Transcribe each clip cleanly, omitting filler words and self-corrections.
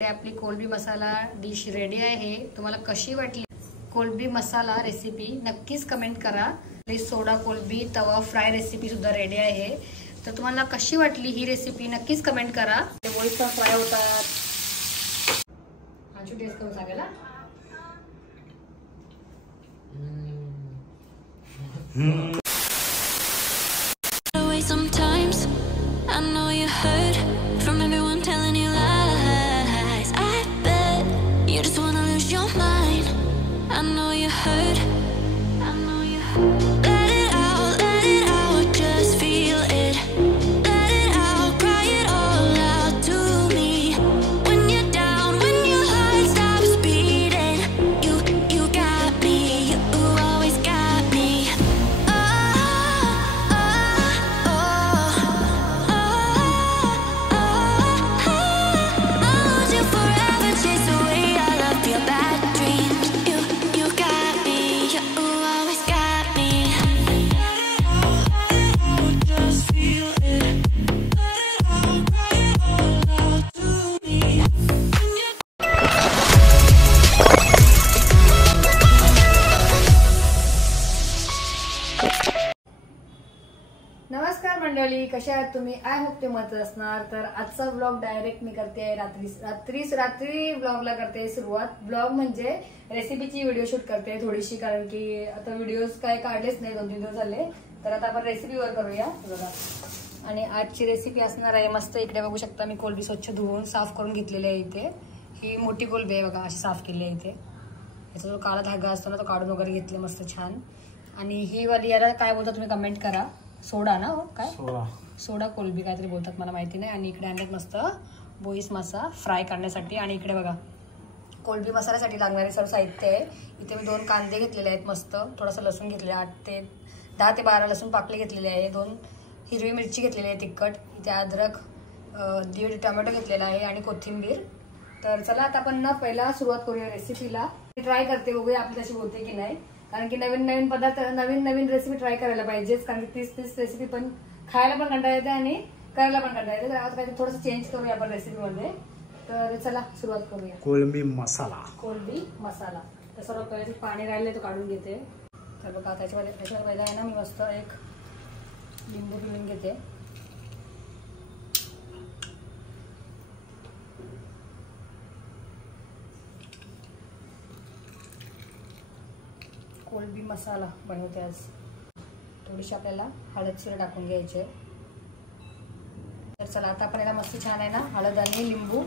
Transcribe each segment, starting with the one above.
आपली कोलंबी मसाला dish ready आहे। तुम्हाला कशी वाटली कोलंबी मसाला रेसिपी नक्कीच कमेंट करा। प्लीज सोडा कोलंबी तवा फ्राय रेसिपी सुद्धा रेडी आहे। तर तुम्हाला कशी वाटली ही रेसिपी नक्कीच कमेंट करा। ते बोईस पण फ्राय होतात। आजची टेस्ट करून सांगायला Sometimes I know you heard from everyone telling you lies. I bet you just wanna lose your mind. I know you heard. I know you heard. Let it out, just feel it. Let it out, cry it all out to me. When you're down, when your heart stops beating, you got me, you always got me. नमस्कार मंडळी, कशा आहात तुम्ही? I hope ते मत असणार। तर आजचा व्लॉग डायरेक्ट मी करते आहे रात्री व्लॉगला करते सुरुवात। व्लॉग म्हणजे रेसिपीची व्हिडिओ शूट करते थोडीशी, कारण की आता व्हिडिओज काय काढलेच नाही 2-3 दिवस झाले। तर आता आपण रेसिपीवर करूया बघा। आणि आजची रेसिपी असणार आहे मस्त। इकडे बघू शकता मी कोलंबी स्वच्छ धुवून साफ करून घेतलेली आहे। इथे ही मोठी कोलंबी आहे बघा, अशी साफ केली आहे। इथे याचा जो काळा धागा असतो ना तो काढून वगैरे घेतले मस्त छान। आणि ही वाली याला काय बोलता तुम्ही कमेंट करा। सोडा ना हो काय सोडा कोलंबी काहीतरी बोलतात, मला माहिती नाही। आणि इकडे आणल्यात मस्त बोईस मासा फ्राय करण्यासाठी। आणि इकडे बघा कोलंबी मसाल्यासाठी लागणारे सर्व साहित्य आहे। इथे मी 2 कांदे घेतलेले आहेत मस्त, थोडासा लसूण घेतले 10 ते 12 लसूण पाकले घेतलेले आहे। 2 हिरवी मिरची घेतलेली आहे तिखट, इथे अद्रक 1.5 टोमॅटो घेतलेला आहे आणि कोथिंबीर। तर चला आता आपण ना पहिला सुरुवात करूया रेसिपीला। ट्राय करते बघूया आपली तशी होते की नाही, कारण की नवीन पदार्थ नवीन रेसिपी ट्राय करायला पाहिजेच। कारण की तीच रेसिपी पण खायला पण कंटाळा येते आणि करायला पण कंटाळा येते। तर आज काहीतरी थोडंसं चेंज करूया आपण रेसिपीमध्ये। तर चला सुरुवात करूया। कोलंबी मसाला तर सर्व पहिले पाणी राहिले तो काढून घेते। तर बघा त्याच्यावर पहिला आहे ना मी मस्त एक लिंबू पिळून घेते। कोलंबी मसाला बनवते आज। थोडीशी आपल्याला हळद टाकून घ्यायचे। तर चला आता आपण याला मस्त छान आहे ना हळद आणि लिंबू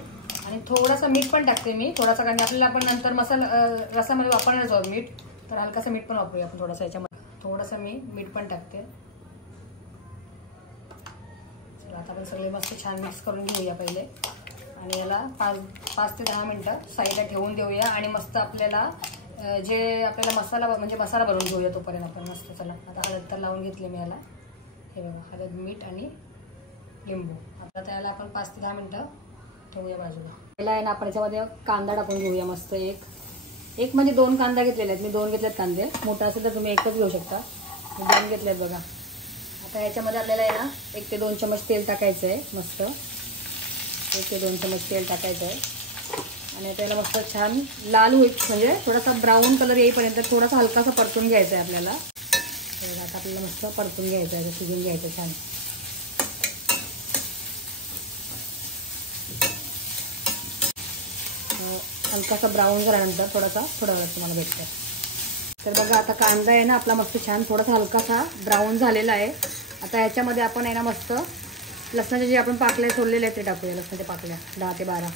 आणि थोडासा मीठ पण टाकते मी थोडासा, कारण आपल्याला आपण नंतर मसाला रसामध्ये वापरणारच आहोत मीठ। तर हलकासा मीठ पण वापरूया आपण थोडासा याच्यामध्ये। थोडासा मी मीठ पण टाकते। चला आता आपण सगळे मस्त छान मिक्स करून घेऊया पहिले। आणि याला 5 ते 10 मिनिटं साईडला ठेवून देऊया। आणि मस्त आपल्याला जे आपल्याला मसाला बनवून घेऊया तोपर्यंत आपण मस्त। चला आता हळद तर लावून घेतली मी याला, हे बघा हळद मीठ आणि लिंबू। आता त्याला आपण 5 ते 10 मिनिटं ठेवूया बाजूला। पहिला आहे ना आपण याच्यामध्ये कांदा टाकून घेऊया मस्त। एक म्हणजे 2 कांदा घेतलेले आहेत मी, 2 घेतलेत कांदे। मोठा असेल तर तुम्ही एकच घेऊ शकता, मी 2 घेतलेत बघा। आता याच्यामध्ये आपल्याला आहे ना 1 ते 2 चमच तेल टाकायचं आहे मस्त। 1 ते 2 चमच तेल टाकायचं आहे। आणि त्याला मस्त छान लाल होईल, म्हणजे थोडासा ब्राऊन कलर येईपर्यंत थोडासा हलकासा परतून घ्यायचा आहे आपल्याला। आता आपल्याला मस्त परतून घ्यायचं आहे, शिजून घ्यायचं छान। हलकासा ब्राऊन झाल्यानंतर थोडा वेळ तुम्हाला भेटतं। तर बघा आता कांदा आहे ना आपला मस्त छान थोडासा हलकासा ब्राऊन झालेला आहे। आता याच्यामध्ये आपण आहे ना मस्त लसणाचे जे आपण पाकल्या सोडलेले आहेत ते टाकूया। लसणाच्या पाकल्या 10 ते 12,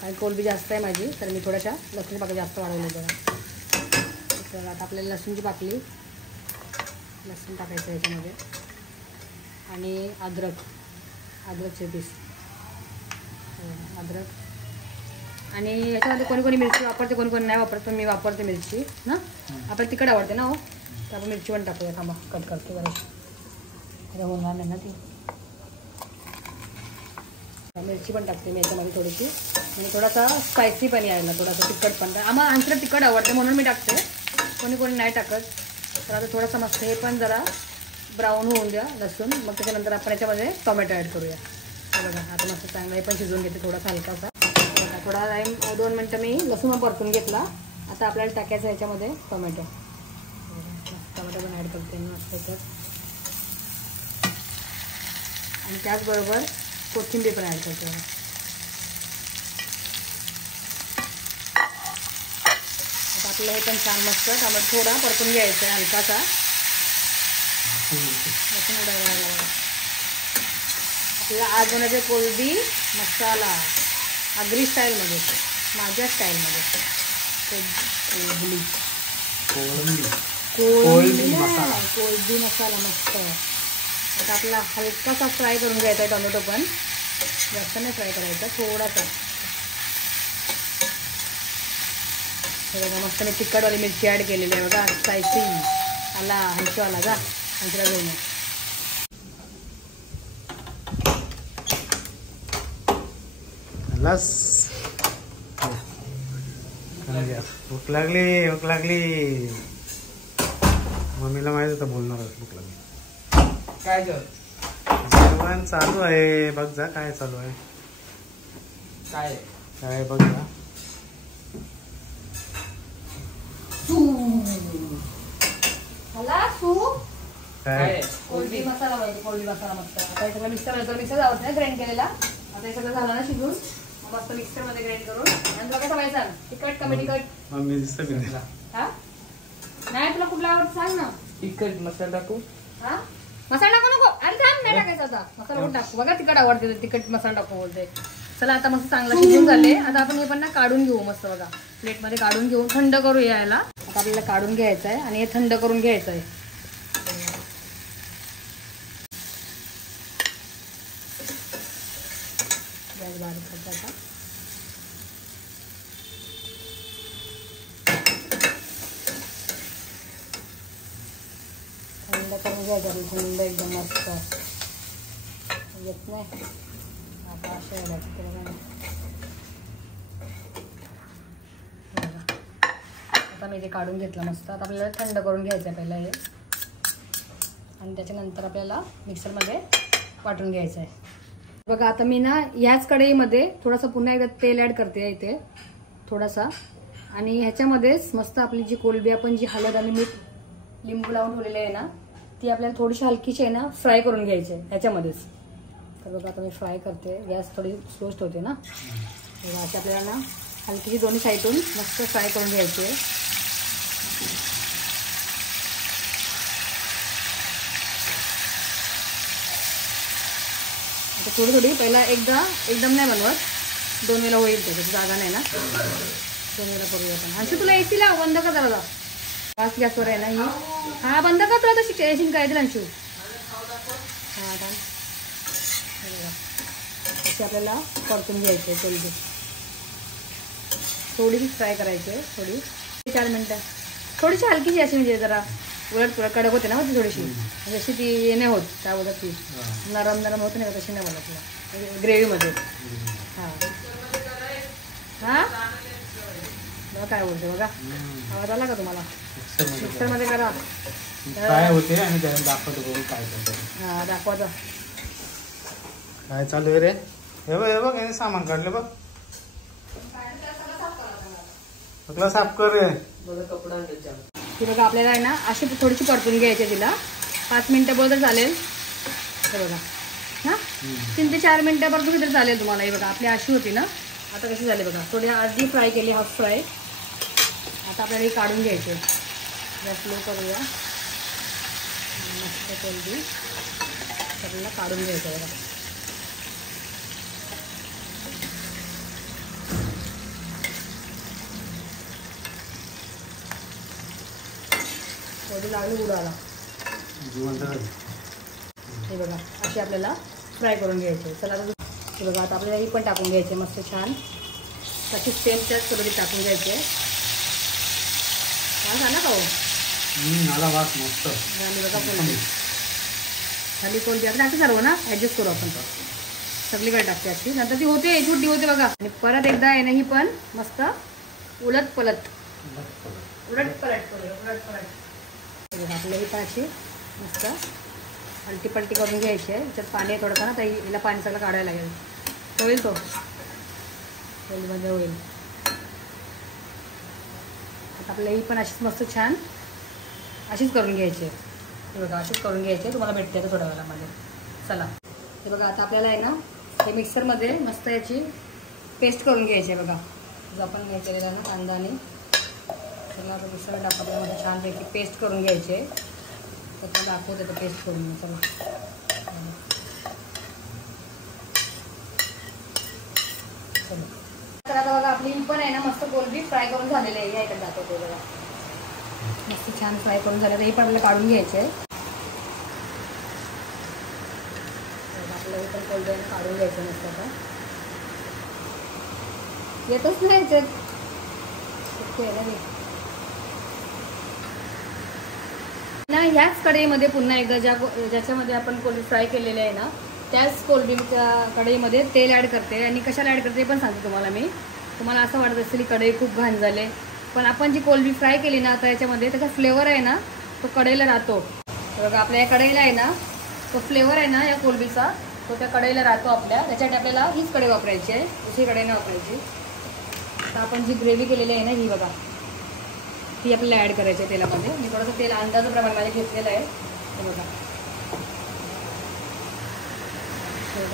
कारण कोलंबी जास्त आहे माझी तर मी थोड्याशा लसूणची पाकळी जास्त वाढवली बघा। तर आता आपल्याला लसूणची पाकळी लसूण टाकायचं याच्यामध्ये। आणि अद्रकचे पीस अद्रक। आणि याच्यामध्ये कोणी मिरची वापरते कोणी नाही वापरत, पण मी वापरते मिरची ना। आपल्याला तिखट आवडते ना हो, तर आपण मिरची पण टाकूया। थांबा कट करते बरं होणार नाही ना ती। मिरची पण टाकते मी याच्यामध्ये थोडीशी, म्हणजे थोडासा स्पायसी पण यायला, थोडासा तिखट पण। आम्हाला आमच्याला तिखट आवडते म्हणून मी टाकते, कोणी नाही टाकत। तर आता थोडासा मस्त हे पण जरा ब्राऊन होऊन द्या लसूण। मग त्याच्यानंतर आपण याच्यामध्ये टोमॅटो ॲड करूया। बघा आता मस्त चांगला हे पण शिजवून घेते थोडासा हलकासा। थोडा टाईम 2 मिनटं मी लसूण परतून घेतला. आता आपल्याला टाकायचं ह्याच्यामध्ये टोमॅटो. टोमॅटो पण ॲड करते मस्त त्याच्यात. आणि त्याचबरोबर कोथिंबीर पण ॲड करते. आता आपल्याला हे पण छान मस्त टोमॅटो थोडा परतून घ्यायचा आहे हलकासा. लसूण उडायला लागला बघा. आपल्याला आज बनवायचे कोलंबी मसाला आगरी स्टाईलमध्ये, माझ्या स्टाईलमध्ये. कोलंबी मसाला मस्त. आता आपला हलकासा फ्राय करून घ्यायचा आहे टोमॅटो पण, जास्त नाही फ्राय करायचा, थोडासा. बघा मस्त मी तिखटवाली मिरची ॲड केलेली आहे बघा, स्पायसी. आला हंचवाला जा हंचला घेऊन. भूक लागली भूक लागली. मम्मीला माहित होतं बोलणार भूक लागली. काय जेवण चालू आहे बघ जा. काय चालू आहे काय काय बघ जा. काय कोलंबी मसाला पाहिजे, कोलंबी मसाला मस्त. आता हे सगळं मिक्सर आवडत नाही ग्राइंड केलेला. आता हे सगळं झालं ना शिजून, मस्त मिक्सरमध्ये ग्राइंड करून. आणि तुला कसं व्हायचा तिखट कमी तिखट मम्मी दिसतं की नाही? हा नाही तुला कुठला आवडत सांग ना. तिखट मसाला टाकू. हा मसाला टाकू नको. अरे थांब नाही टाकायचा आता. मसाला पण टाकू बघा. तिखट आवडते तिखट मसाला टाकू बोलते. चला आता मस्त चांगला शिजून झाले. आता आपण हे पण ना काढून घेऊ मस्त बघा. प्लेटमध्ये काढून घेऊन थंड करू यायला. आता आपल्याला काढून घ्यायचं आहे आणि हे थंड करून घ्यायचं आहे. गॅस बारीक करायचा. थंड करून घ्यायचं. थंड एकदम मस्त येत नाही आता अशा आता मी ते काढून घेतलं मस्त. आता आपल्याला थंड करून घ्यायचं आहे पहिलं हे, आणि त्याच्यानंतर आपल्याला मिक्सरमध्ये वाटून घ्यायचं आहे बघा. आता मी ना याच कढईमध्ये थोडासा पुन्हा एकदा तेल ॲड करते इथे थोडासा. आणि ह्याच्यामध्येच मस्त आपली जी कोलंबी आपण जी हळद आणि मीठ लिंबू लावून ठेवलेली आहे ना, ती आपल्याला थोडीशी हलकीशी आहे ना फ्राय करून घ्यायची आहे ह्याच्यामध्येच. तर बघा आता मी फ्राय करते. गॅस थोडी स्लोस्ट होते ना. बघा अशी आपल्याला ना हलकीशी दोन्ही साईडून मस्त फ्राय करून घ्यायची आहे. आता थोडी थोडी पहिला एकदम नाही बनवत. 2 वेळा होईल त्याच्यात जागा नाही ना. 2 वेळा करूया आपण. अंशू तुला एसी लाव बंद कर जरा. 5 गॅसवर आहे ना ही. हा बंद कर तुला तर शिकायची काय दिलं अंशू. हा आता अशी आपल्याला परतून घ्यायची आहे कोलंबी. थोडीशी फ्राय करायची आहे. थोडी 4 मिनटं थोडीशी हलकीशी अशी म्हणजे जरा उलट कडक होते ना ती थोडीशी. जशी ती हे नाही होत काय बोलत ती नरम होत नाही तशी नाही बोलत तुला ग्रेव्हीमध्ये. हां हां बघा काय बोलते बघा. आवाज आला का तुम्हाला? मिक्सरमध्ये करा. काय होते आणि त्याने दाखवतो बघू काय करतो. हां दाखवायचं काय चालू आहे रे. हे बघ याने सामान काढलं बघ. सगळं साफ कर रे. कपडा ती बघा आपल्याला आहे ना अशी थोडीशी परतून घ्यायची तिला. 5 मिनटं बोलत चालेल. हे बघा हां 3 ते 4 मिनटं परतून किती चालेल तुम्हाला. हे बघा आपली अशी होती ना. आता कशी झाली बघा. थोडी आधी फ्राय केली हाफ फ्राय. आता आपल्याला ही काढून घ्यायची. गॅस स्लो करूया. मस्त कोलंबी आपल्याला काढून घ्यायचं बघा. थोडी लागली उडाला. हे बघा अशी आपल्याला फ्राय करून घ्यायचे. चला आता हे बघा आता आपल्याला ही पण टाकून घ्यायचे मस्त छान. तशी सेम त्याच कलरची टाकून घ्यायचे. हा झाला का हो? आला वास मस्त. झाली बघा कोलंबी. खाली कोलंबी आता टाकते सर्व ना ॲडजस्ट करू आपण. सगळीकडे टाकते अशी. नंतर ती होते छोटी होते बघा. आणि परत एकदा आहे ना ही पण मस्त उलट पलट आपल्याला ही पण अशी मस्त पलटी पलटी करून घ्यायची आहे. त्याच्यात पाणी आहे थोडंसं ना तर हिला पाणी सगळं काढायला लागेल. होईल तो तेलमध्ये होईल. आता आपल्याला ही पण अशीच मस्त छान अशीच करून घ्यायची आहे. हे बघा अशीच करून घ्यायची. तुम्हाला भेटते आता थोड्या वेळामध्ये. चला हे बघा आता आपल्याला आहे ना हे मिक्सरमध्ये मस्त याची पेस्ट करून घ्यायची आहे. बघा जो आपण हे केलेला ना कांदा आणि त्याला आता मिक्सर टाकल्यामध्ये छानपैकी पेस्ट करून घ्यायची आहे. तर त्याला दाखवते तर पेस्ट करून. चला तर आता बघा आपली पण आहे ना मस्त कोलंबी फ्राय करून झालेली आहे. याच्यात दाखवते बघा मस्त छान फ्राय करून झालं. हे पण आपल्याला काढून घ्यायचे आहे. आपल्याला हे पण कोलंबी काढून घ्यायचं मस्त. आता येतच नाही याच्यात ना. ह्याच कढईमध्ये पुन्हा एकदा ज्याच्यामध्ये आपण कोलंबी फ्राय केलेले आहे ना त्याच कोलंबीच्या कढईमध्ये तेल ॲड करते. आणि कशाला ॲड करते पण सांगते तुम्हाला मी. तुम्हाला असं वाटत असेल की कढई खूप घाण झाले, पण आपण जी कोलंबी फ्राय केली ना आता याच्यामध्ये त्याचा फ्लेवर आहे ना तो कढईला राहतो. बघा आपल्या या कढईला आहे ना तो फ्लेवर आहे ना या कोलंबीचा तो त्या कढईला राहतो आपल्या. त्याच्यासाठी आपल्याला हीच कढई वापरायची आहे, दुसरी कढई नाही वापरायची. आता आपण जी ग्रेव्ही केलेली आहे ना ही बघा ती आपल्याला ॲड करायची आहे तेलामध्ये. मी थोडंसं तेल अंदाजाप्रमाणे माझे घेतलेलं आहे. हे बघा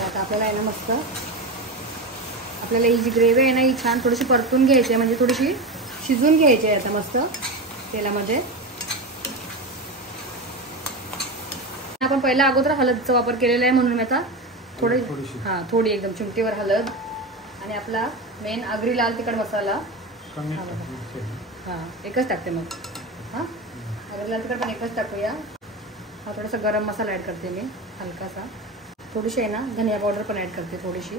आता आपल्याला आहे ना मस्त आपल्याला ही जी ग्रेव्ही आहे ना ही छान थोडीशी परतून घ्यायची आहे. म्हणजे थोडीशी शिजून घ्यायची आहे आता मस्त तेलामध्ये. आपण पहिला अगोदर हळदचा वापर केलेला आहे म्हणून मी आता थोडी एकदम चिमटीवर हळद आणि आपला मेन आगरी लाल तिखट मसाला एकच टाकते मग. आगरी लाल तिखट पण एकच टाकूया. हा थोडासा गरम मसाला ॲड करते मी हलकासा. थोडीशी आहे ना धनिया पावडर पण ॲड करते. थोडीशी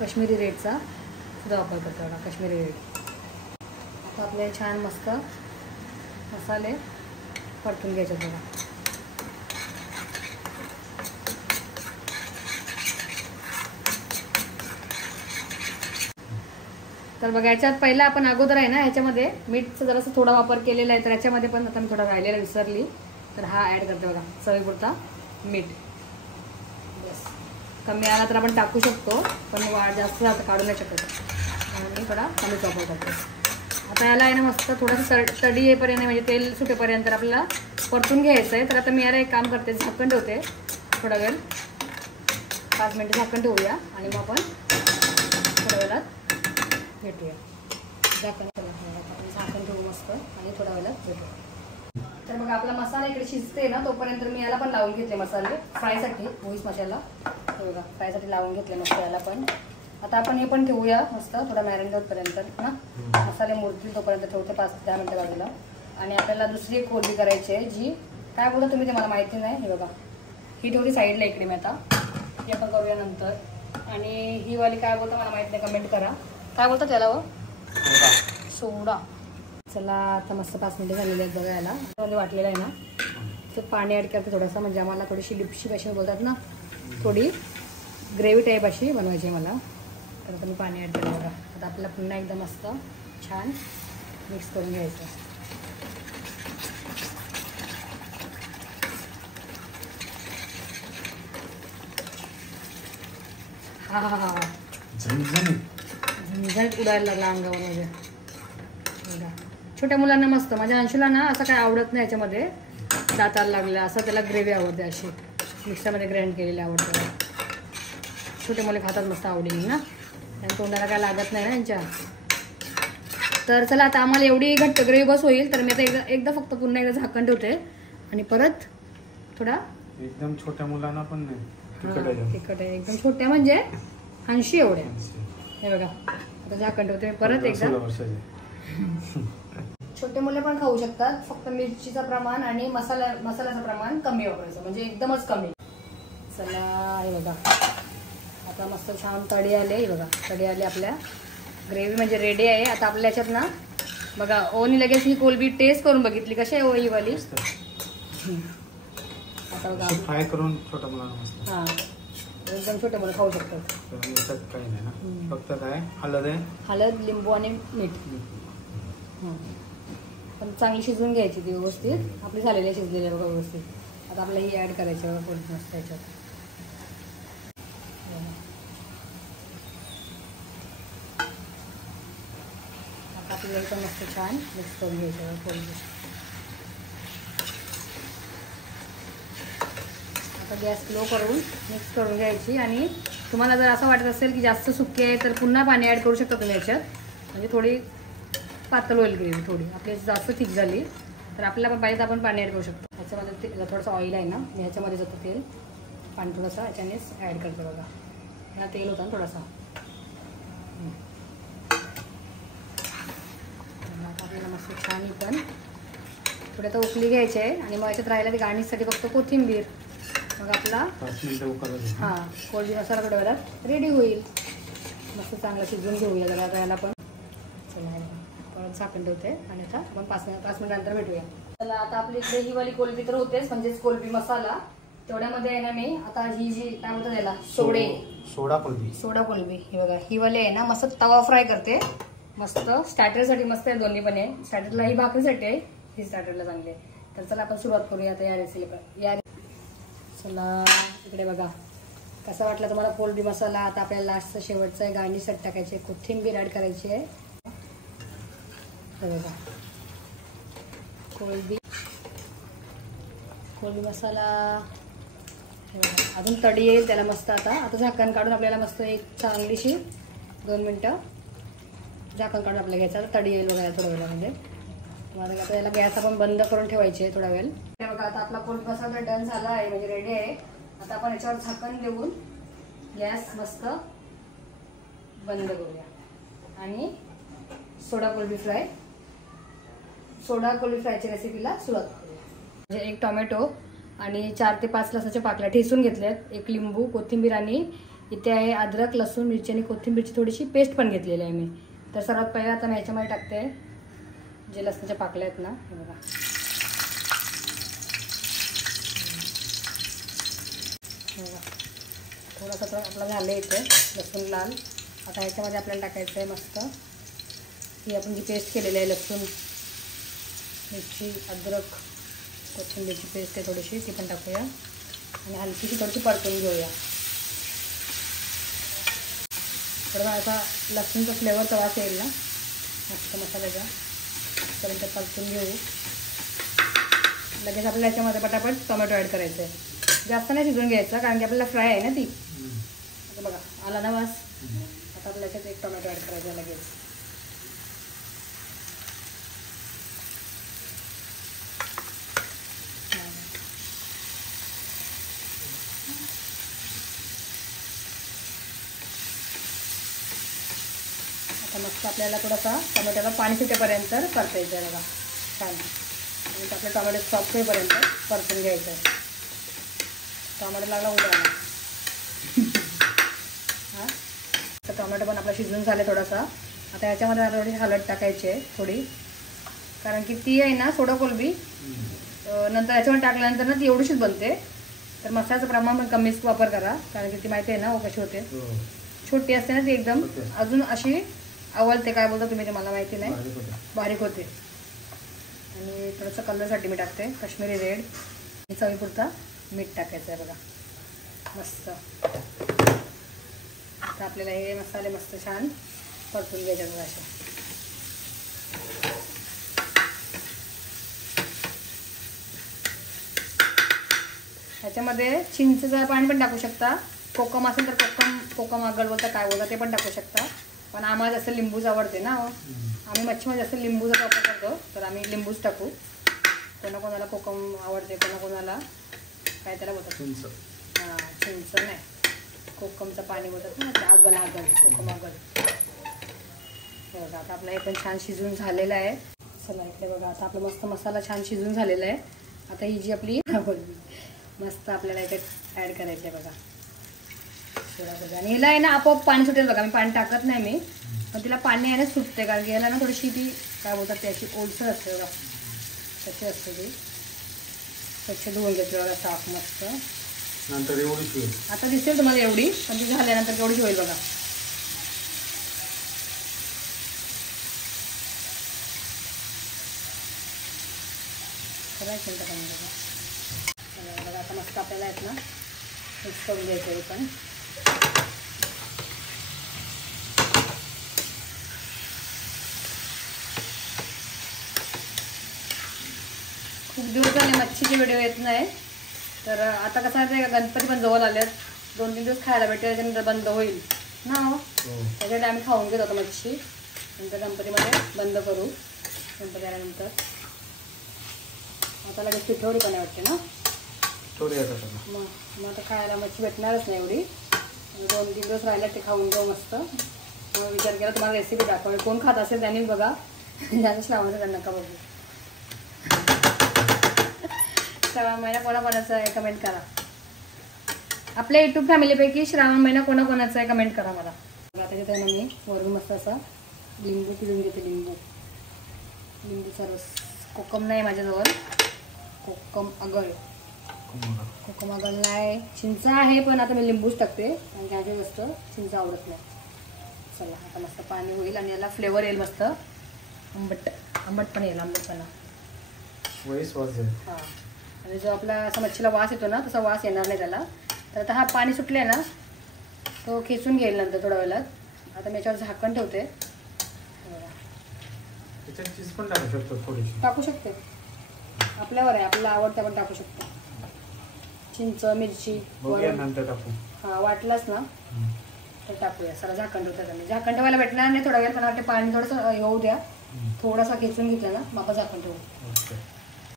काश्मीरी रेडचा सुद्धा वापर करते बघा काश्मीरी रेड. आता आपले छान मस्त मसाले परतून घ्यायचे बघा. तर बघा याच्यात पहिला आपण अगोदर आहे ना ह्याच्यामध्ये मीठचा जरासा थोडा वापर केलेला आहे. तर याच्यामध्ये पण आता मी थोडा राहिलेला विसरली तर हा ॲड करते बघा चवीपुरता मीठ. बस कमी आला तर आपण टाकू शकतो पण जास्त आता काढू नाही शकत म्हणून मी थोडा कमीच वापर करतो. आता याला आहे ना मस्त थोडंसं तडी येईपर्यंत म्हणजे तेल सुटेपर्यंत आपल्याला परतून घ्यायचं आहे. तर आता मी याला एक काम करते झाकण ठेवते थोडा वेळ 5 मिनिटं झाकण ठेवूया आणि मग आपण थोड्या वेळात भेटूया. झाकण ठेवू मस्त आणि थोड्या वेळात भेटूया. तर बघा आपला मसाला इकडे शिजते ना तोपर्यंत मी याला पण लावून घेतले मसाले फ्रायसाठी. मोहिस मसाला बघा फ्रायसाठी लावून घेतले मस्त याला पण. आता आपण हे पण ठेवूया मस्त थोडा मॅरिनेट होतपर्यंत ना. मसाले मुरतील तोपर्यंत ठेवते 5 ते 10 मिनिटं बाजूला. आणि आपल्याला दुसरी एक कोलंबी करायची आहे जी काय बोलता तुम्ही ते मला माहिती नाही. हे बघा ही ठेवली साईडला इकडे मी आता. ही आपण करूया नंतर. आणि ही वाली काय बोलता मला माहिती नाही कमेंट करा काय बोलता त्याला व सोडा. चला आता मस्त 5 मिनिटं झालेली आहेत बघा. याला मध्ये वाटलेलं आहे ना तर पाणी ॲड करते थोडंसं म्हणजे आम्हाला थोडीशी लिपशी अशी बोलतात ना थोडी ग्रेव्ही टाईप अशी बनवायची आहे मला. तर आता मी पाणी ॲड केलं बघा. आता आपल्याला पुन्हा एकदा मस्त छान मिक्स करून घ्यायचं. हा झणझणीत उडायला लागला अंगावर माझ्या. छोट्या मुलांना मस्त माझ्या अंशूला ना असं काय आवडत नाही याच्यामध्ये दाताला लागलं असं त्याला ग्रेव्ही आवडते अशी मिक्सरमध्ये ग्राइंड केलेली आवडते. छोटे मुले खातात मस्त आवडीने ना त्यांच्या तोंडाला काय लागत नाही ना यांच्या. तर चला आता आम्हाला एवढी घट्ट ग्रेव्ही बस होईल तर मी आता एकदा फक्त पुन्हा एकदा झाकण ठेवते आणि परत थोडा एकदम छोट्या मुलांना पण नाही तिखट आहे एकदम छोट्या म्हणजे 80 एवढ्या. हे बघा आता झाकण ठेवते परत एकदा. छोटे मुले पण खाऊ शकतात फक्त मिरचीचं प्रमाण आणि मसाल्याचं प्रमाण कमी वापरायचं म्हणजे एकदमच कमी. चला हे बघा आता मस्त छान तडी आले. हे बघा तडी आली आपल्या ग्रेव्ही म्हणजे रेडी आहे. आता आपल्या याच्यात ना बघा ओनी लगेच ही कोलंबी टेस्ट करून बघितली कशी आहे ही वाली. आता बघा फ्राय करून छोट्या मुलांना मस्त. हां एकदम छोटे मुलं खाऊ शकतात. काही नाही ना फक्त काय हळद आहे हळद लिंबू आणि मीठ. पण चांगली शिजवून घ्यायची ती व्यवस्थित. आपली झालेली शिजलेली आहे बघा व्यवस्थित. आता आपल्याला ही ॲड करायची बघा कोलंबी मस्त याच्यात. आपल्याला पण मस्त छान मिक्स करून घ्यायचं कोलंबी. आता गॅस स्लो करून मिक्स करून घ्यायची. आणि तुम्हाला जर असं वाटत असेल की जास्त सुकी आहे तर पुन्हा पाणी ॲड करू शकता तुम्ही याच्यात. म्हणजे थोडी पातळ होईल ग्रेव्ही. थोडी आपली जास्त थिक झाली तर आपल्याला पण पाहिजे तर आपण पाणी ॲड करू शकतो. ह्याच्यामध्ये थोडंसं ऑइल आहे ना, मी ह्याच्यामध्ये जातं तेल, पाणी थोडंसं याच्यानेच ॲड करतो बघा. ह्या तेल होता ना थोडासा. आपल्याला मस्त छान ही पण थोडे आता उकली घ्यायचे आहे. आणि मग याच्यात राहिला ते गार्निशसाठी फक्त कोथिंबीर. मग आपला कोलंबी मसाला थोड्या वेळात रेडी होईल. मस्त चांगला शिजवून घेऊया जरा याला पण. चला परत झाकण ठेवते आणि आता आपण 5 मिनिटानंतर भेटूया. चला आता आपली इकडे ही वाली कोलंबी तर होतेच, म्हणजेच कोलंबी मसाला. तेवढ्यामध्ये आहे ना मी आता ही जी काय म्हणतात त्याला सोडा कोलंबी ही बघा, ही वाली आहे ना मस्त तवा फ्राय करते. मस्त स्टार्टरसाठी मस्त आहे. दोन्ही पण आहे. स्टार्टरला ही भाकरीसाठी आहे, ही स्टार्टरला चांगली आहे. तर चला आपण सुरुवात करूया आता या रेसिपीला. चला इकडे बघा कसा वाटला तुम्हाला कोलंबी मसाला. आता आपल्याला लास्टचा शेवटचा आहे गार्निशसाठी टाकायची आहे, कोथिंबीर ॲड करायची आहे. बघा कोलंबी मसाला अजून तडी येईल त्याला मस्त. आता झाकण काढून आपल्याला मस्त एक चांगलीशी 2 मिनटं झाकण काढून आपल्याला घ्यायचं. आता तडी येईल वगैरे थोड्या वेळामध्ये. मग आता याला गॅस आपण बंद करून ठेवायची आहे थोडा वेळ. बघा आता आपला कोलंबी मसाला डन झाला आहे, म्हणजे रेडी आहे. आता आपण याच्यावर झाकण देऊन गॅस मस्त बंद करूया. आणि सोडा कोलंबी फ्रायच्या रेसिपीला सुरुवात करूया. म्हणजे एक टोमॅटो आणि 4 ते 5 लसणाच्या पाकळ्या ठेचून घेतल्यात. एक लिंबू, कोथिंबीर आणि इथे आहे अद्रक, लसूण, मिरची आणि कोथिंबीरची थोडीशी पेस्ट पण घेतलेली आहे मी. तर सर्वात पहिला आता मी ह्याच्यामध्ये टाकते जे लसणाच्या पाकळ्या आहेत ना, हे बघा. थोडासा तर आपला झालं इथे लसूण लाल. आता ह्याच्यामध्ये आपल्याला टाकायचं आहे मस्त ही आपण जी पेस्ट केलेली आहे, लसूण, मिरची, अद्रक, कोथिंबीरची पेस्ट आहे थोडीशी, ती पण टाकूया. आणि हलकीशी थोडीशी परतून घेऊया. थोडा असा लसूणचा फ्लेवर तर वास येईल ना मस्त मसाल्याचा, पर्यंत परतून घेऊ. लगेच आपल्याला याच्यामध्ये पटापट टोमॅटो ॲड करायचं आहे. जास्त नाही शिजवून घ्यायचं कारण की आपल्याला फ्राय आहे ना ती. आता बघा आला ना वास. आता आपल्याला याच्यात एक टोमॅटो ॲड करायचा लगेच. आता मस्त आपल्याला थोडासा टोमॅटोला पाणी सुटेपर्यंत परतायचं आहे बघा छान. आणि आपल्या टोमॅटो सॉफ्ट होईपर्यंत परतून घ्यायचं आहे. टोमॅटो लागला उडाला. हां तर टोमॅटो पण आपला शिजून झाले थोडासा. आता याच्यामध्ये थोडी हळद टाकायची आहे थोडी, कारण की ती आहे ना सोडा कोलंबी नंतर याच्यामध्ये टाकल्यानंतर ना ती एवढीशीच बनते. तर मसाल्याचं प्रमाण पण कमीच वापर करा, कारण की ती माहिती आहे ना कशी होते. छोटी असते ना ती एकदम अजून अशी आवलते. काय बोलता तुम्ही ते मला माहिती नाही, बारीक होते. आणि थोडंसं कलरसाठी मी टाकते काश्मीरी रेड. आणि चवीपुरता मीठ टाकायचं आहे बघा मस्त. आता आपल्याला हे मसाले मस्त छान परतून घ्यायचे बघा असे. ह्याच्यामध्ये चिंचेचं पाणी पण टाकू शकता. कोकम असेल तर कोकम आगळ बोलता काय बोलता ते पण टाकू शकता. पण आम्हाला जास्त लिंबूच आवडते ना, आम्ही मच्छीमध्ये जास्त लिंबूचा वापर करतो, तर आम्ही लिंबूच टाकू. कोणाकोणाला कोकम आवडते, कोणाकोणाला काय त्याला बोलतात चिंच. हां चिंच नाही, कोकमचं पाणी बोलतात ना, आगळ कोकम आगळ. हे बघा आता आपला हे पण छान शिजून झालेलं आहे. चला इथे बघा आता आपला मस्त मसाला छान शिजून झालेला आहे. आता ही जी आपली मस्त आपल्याला याच्यात ॲड करायचं आहे बघा. आणि हिला आहे ना आपोआप पाणी सुटेल बघा. मी पाणी टाकत नाही मी, पण तिला पाणी आहे ना सुटते, कारण की याला ना थोडीशी ती काय बोलतात त्याची ओलसर असते बघा, तशी असते ती. स्वच्छ धुवून घेतली बघा साफ मस्त. नंतर एवढीच होईल. आता दिसेल तुम्हाला एवढी, पण ती झाल्यानंतर एवढीच होईल बघा. करायचं बघा आता मस्त आपल्याला आहेत ना मिक्स करून घ्यायचं आहे. पण खूप दिवस झाले मच्छीचे व्हिडिओ येत नाही. तर आता कसं आहे गणपती पण जवळ आलेत. 2-3 दिवस खायला भेटेल त्याच्यानंतर बंद होईल ना. हो त्याच्यासाठी आम्ही खाऊन घेत होतो मच्छी. नंतर गणपतीमध्ये बंद करू. गणपती आल्यानंतर आता लगेच पिठोरी पण वाटते ना. मग आता खायला मच्छी भेटणारच नाही एवढी. 2-3 दिवस राहिला ते खाऊन जाऊ मस्त. मग विचार केला तुम्हाला रेसिपी दाखवावी. कोण खात असेल त्यांनी बघा. जास्त श्रावणाचं नका बघू. श्रावण महिना कोणाकोणाचा आहे कमेंट करा. आपल्या युट्यूब फॅमिलीपैकी श्रावण महिना कोणाकोणाचा आहे कमेंट करा मला. आता तिथे मी वरून मस्त असा लिंबू पिळून घेते. लिंबूचा रस. कोकम नाही माझ्याजवळ. कोकम अगळ नाही. चिंच आहे पण आता मी लिंबूच टाकते आणि त्याची गोष्ट चिंच आवडत नाही. चला आता मस्त पाणी होईल आणि याला फ्लेवर येईल मस्त. आंबट पण येईल. आंबटपणा हां. आणि जो आपला असा मच्छीला वास येतो ना तसा वास येणार नाही त्याला. तर आता हा पाणी सुटले ना तो खेचून घेईल नंतर थोड्या वेळात. आता मी याच्यावर झाकण ठेवते. टाकू शकते आपल्यावर आहे. आपल्याला आवडतं पण टाकू शकतो. चिंच मिरची हा वाटलाच ना तर टाकूया. सर झाकण ठेवतात. मी झाकण ठेवायला भेटणार नाही थोडा वेळ. पण ते पाणी थोडंसं येऊ द्या. थोडासा खेचून घेतलं ना मग झाकण ठेवू.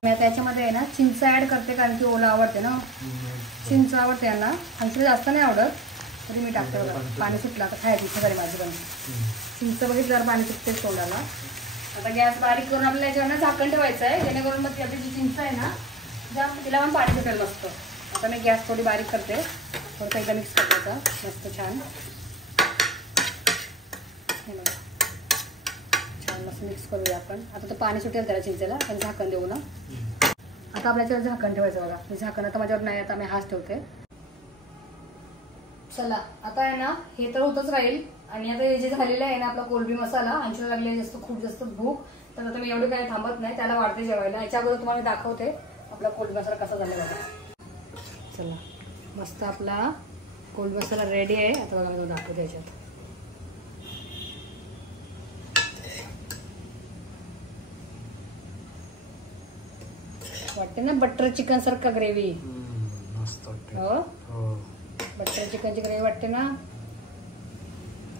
मी आता याच्यामध्ये आहे ना चिंच ऍड करते कारण की ओला आवडते ना. चिंच आवडते यांना. आमच्याकडे जास्त नाही आवडत तरी मी टाकते बघा. पाणी सुटलं आता खायची इच्छा झाली माझी पण. चिंच बघितल्यावर पाणी सुटतेच तोंडाला. आता गॅस बारीक करून आपल्याला याच्यावर झाकण ठेवायचं आहे जेणेकरून मग आपली जी चिंच आहे ना तिला पण पाणी सुटेल मस्त. आता मी गॅस थोडी बारीक करते. थोडंसं एकदा मिक्स करायचं मस्त छान. छान मस्त मिक्स करूया आपण. आता तर पाणी सुटेल त्याला चिंचेला पण झाकण देऊ ना. आता आपल्याच्यावर झाकण ठेवायचं बघा. मी झाकण आता माझ्यावर नाही. आता मी हाच ठेवते. चला आता आहे ना हे तर होतच राहील. आणि आता हे जे झालेलं आहे ना आपला कोलंबी मसाला आमच्याला लागले खूप जास्त भूक. तर आता मी एवढं काही थांबत नाही. त्याला वाढते जेवायला. याच्या अगोदर तुम्हाला दाखवते आपला कोलंबी मसाला कसा झालेला बघा. चला मस्त आपला कोलंबी मसाला रेडी आहे. आता बघा मी दाखवते याच्यात. वाटते ना बटर चिकन सारखा ग्रेव्ही. हो बटर चिकनची ग्रेव्ही वाटते ना.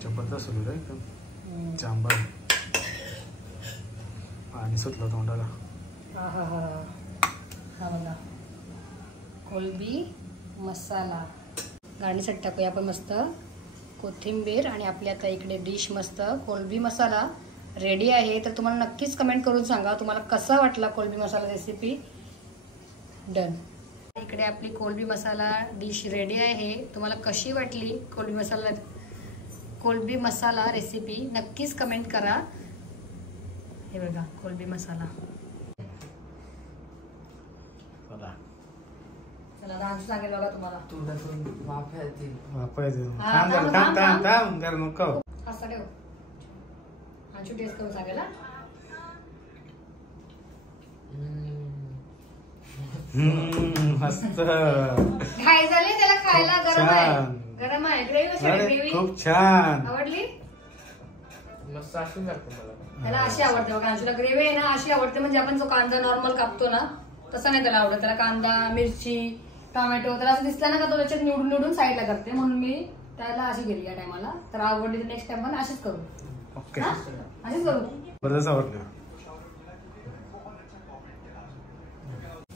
जबरदस्त होईल एकदम. चांबर पाणी सुटलं तोंडाला. हा हा हा हा बघा कोलंबी मसाला. गार्निशसाठी टाकूया आपण मस्त कोथिंबीर. आणि आपली आता इकडे डिश मस्त कोलंबी मसाला रेडी आहे. तर तुम्हाला नक्कीच कमेंट करून सांगा तुम्हाला कसा वाटला कोलंबी मसाला रेसिपी. डन. इकडे आपली कोलंबी मसाला डिश रेडी आहे. तुम्हाला कशी वाटली कोलंबी मसाला रेसिपी नक्कीच कमेंट करा. हे बघा कोलंबी मसाला. चला डान्स सांगेल बघा तुम्हाला. असं ठेव. आमची टेस्ट करून सांगेल. मस्त काय झाले त्याला खायला. गरम आहे. गरम आहे. ग्रेव्ही खूप छान आवडली. मस्त असून लागतं मला. त्याला अशी आवडते बघा. आमच्याला ग्रेव्ही आहे ना अशी आवडते. म्हणजे आपण जो कांदा नॉर्मल कापतो ना तसा नाही त्याला आवडत. त्याला कांदा मिरची टोमॅटो त्याला असं दिसला ना का तो त्याच्यात निवडून निवडून साईडला करते. म्हणून मी त्याला अशी गेली या टायमाला. तर आवडली तर नेक्स्ट टाइम पण अशीच करू. ओके अशीच करू. बरंच आवडलं.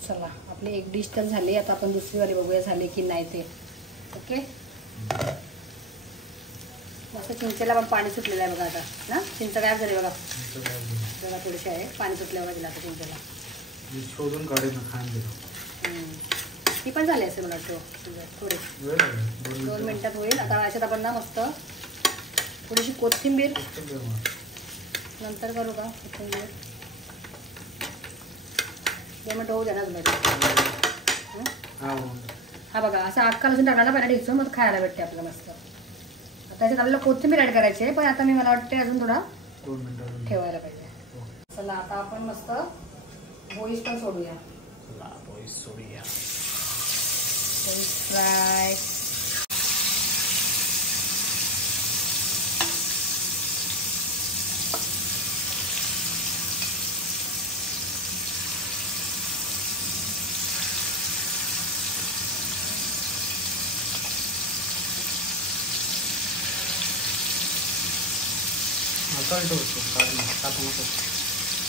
चला आपली एक डिश तर झाली. आता आपण दुसरी वाली बघूया झाली की नाही ते. ओके मस्त चिंचेला पण पाणी सुटलेलं आहे बघा आता ना. चिंच काय झाली बघा. बघा थोडीशी आहे पाणी सुटल्यावर दिला आता चिंचेला. शोधून काढेल ना खाण दिलं. ती पण झाली असेल मला वाटतं थोडी. 2 मिनिटात होईल. आता अशात आपण ना मस्त थोडीशी कोथिंबीर नंतर करू का. कोथिंबीर 2 मिनिटं होऊ द्या ना. हा बघा असं अख्खा लसूण टाकायला पहिला ठेचून मग खायला भेटते आपल्याला मस्त. आता त्याच्यात आपल्याला कोथिंबीर ऍड करायची आहे. पण आता मी मला वाटते अजून थोडा 2 मिनिटं ठेवायला पाहिजे. चला आता आपण मस्त बोईस पण सोडूया. बोईस फ्राय.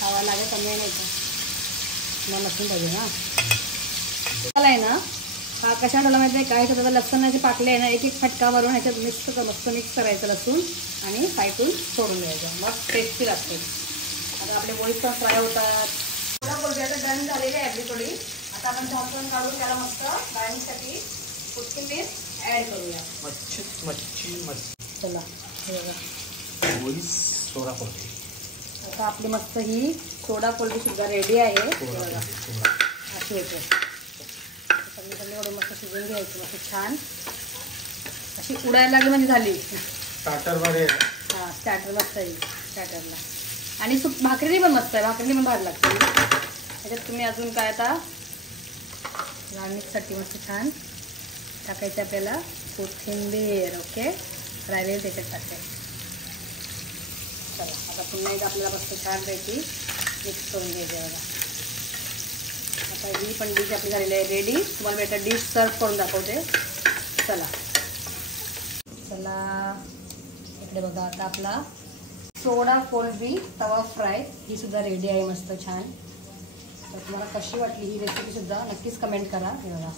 हवा लागेल कमी नाही का मग लसूण पाहिजे ना आहे ना. हा कशा ठेवला माहिती आहे काय त्याचा लसणाचे पाकले आहे ना एक एक फटका मारून ह्याच्यात मस्त मिक्स करायचं लसूण आणि साईडून सोडून द्यायचं मग टेस्टी लागते. आता आपले वोळी पण फ्राय होतात. थोडा बोलूया आता डन झालेली आहे आपली थोडी. आता आपण झाकण काढून त्याला मस्त गाळणीसाठी कोथिंबीर ऍड करूया. मच्छी चला हे बघा सोडा कोलबी. आता आपली मस्त ही सोडा कोलबी सुद्धा रेडी आहे. बघा अशी होते सगळी एवढं मस्त शिजवून घ्यायची मस्त छान अशी उडायला लागली म्हणजे झाली. स्टार्टर बरे हां स्टार्टर मस्त आहे स्टार्टरला. आणि भाकरी पण मस्त आहे. भाकरी पण भारी लागते. त्याच्यात तुम्ही अजून काय आता गार्निशसाठी मस्त छान टाकायचं आपल्याला कोथिंबीर. ओके राहिलेलं त्याच्यात टाकायचं. चला आता पुन्हा एकदा आपल्याला मस्त छानपैकी मिक्स करून घ्यायचं बघा. आता ही पण डिश आपली झालेली आहे रेडी. तुम्हाला बेटा डिश सर्व करून दाखवते. चला चला इकडे बघा आता आपला सोडा कोलबी तवा फ्राय ही सुद्धा रेडी आहे मस्त छान. तर तुम्हाला कशी वाटली ही रेसिपी सुद्धा नक्कीच कमेंट करा. हे बघा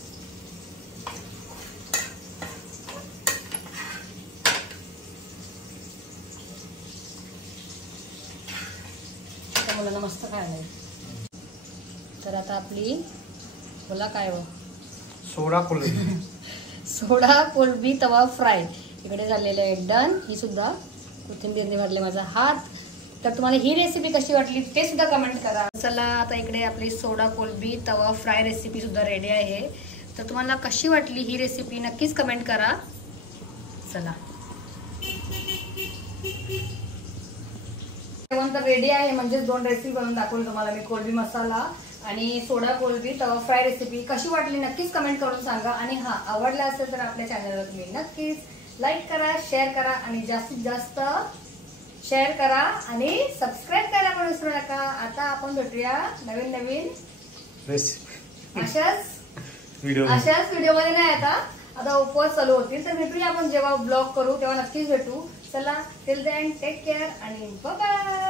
मुलांना मस्त खायला आहे. तर आता आपली बोला काय हो सोडा कोलबी सोडा कोलबी तवा फ्राय इकडे झालेलं आहे डन. ही सुद्धा कोथिंबीरने भरले माझा हात. तर तुम्हाला ही रेसिपी कशी वाटली ते सुद्धा कमेंट करा. चला आता इकडे आपली सोडा कोलबी तवा फ्राय रेसिपी सुद्धा रेडी आहे. तर तुम्हाला कशी वाटली ही रेसिपी नक्कीच कमेंट करा. चला जेवण तर रेडी आहे. म्हणजेच 2 रेसिपी बनवून दाखवली तुम्हाला मी. कोलबी मसाला आणि सोडा कोलबी तवा फ्राय रेसिपी कशी वाटली नक्कीच कमेंट करून सांगा. आणि हा आवडला असेल तर आपल्या चॅनलला तुम्ही नक्कीच लाईक करा शेअर करा आणि जास्तीत जास्त शेअर करा आणि सबस्क्राईब करायला पण विसरू नका. आता आपण भेटूया नवीन नवीन अशाच व्हिडिओमध्ये नाही. आता उपवास चालू होतील तर भेटूया आपण जेव्हा ब्लॉग करू तेव्हा नक्कीच भेटू. चला टिल देन टेक केअर आणि बाय बाय.